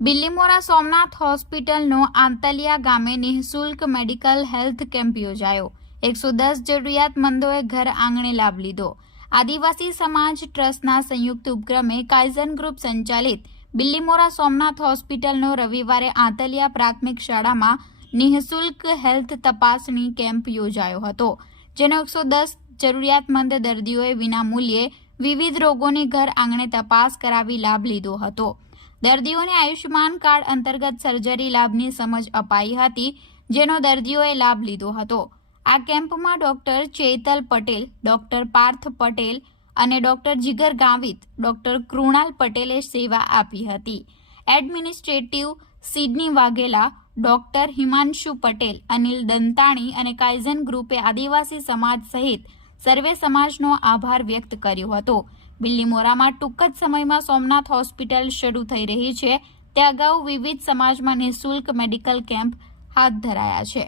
બિલ્લીમોરા સોમનાથ હોસ્પિટલનો આંતલિયા ગામે નિઃશુલ્ક મેડિકલ હેલ્થ કેમ્પ યોજાયો। 110 જરૂરિયાતમંદોએ ઘર આંગણે લાભ લીધો। આદિવાસી સમાજ ટ્રસ્ટના સંયુક્ત ઉપક્રમે કાઇઝન ગ્રુપ સંચાલિત બિલ્લીમોરા સોમનાથ હોસ્પિટલનો રવિવારે આંતલિયા પ્રાથમિક શાળામાં નિઃશુલ્ક હેલ્થ તપાસણી કેમ્પ યોજાયો હતો, જેનો 110 જરૂરિયાતમંદ દર્દીઓએ વિનામૂલ્યે વિવિધ રોગોની ઘર આંગણે તપાસ કરાવી લાભ લીધો હતો। દર્દીઓને આયુષ્યમાન કાર્ડ અંતર્ગત સર્જરી લાભની સમજ અપાઈ હતી, જેનો દર્દીઓએ લાભ લીધો હતો। આ કેમ્પમાં ડોક્ટર ચેતલ પટેલ, ડોક્ટર પાર્થ પટેલ અને ડોક્ટર જીગર ગાવિત, ડોક્ટર કૃણાલ પટેલે સેવા આપી હતી। Administrative Sydney Vaghela, doctor Himanshu Patel, Anil Dantani અને કાઇઝન ગ્રુપે આદિવાસી સમાજ સહિત સર્વે સમાજનો આભાર વ્યક્ત કર્યો હતો। બિલ્લીમોરામાં ટૂંક જ સમયમાં સોમનાથ હોસ્પિટલ શરૂ થઈ રહી છે, તે અગાઉ વિવિધ સમાજમાં નિઃશુલ્ક મેડિકલ કેમ્પ હાથ ધરાયા છે।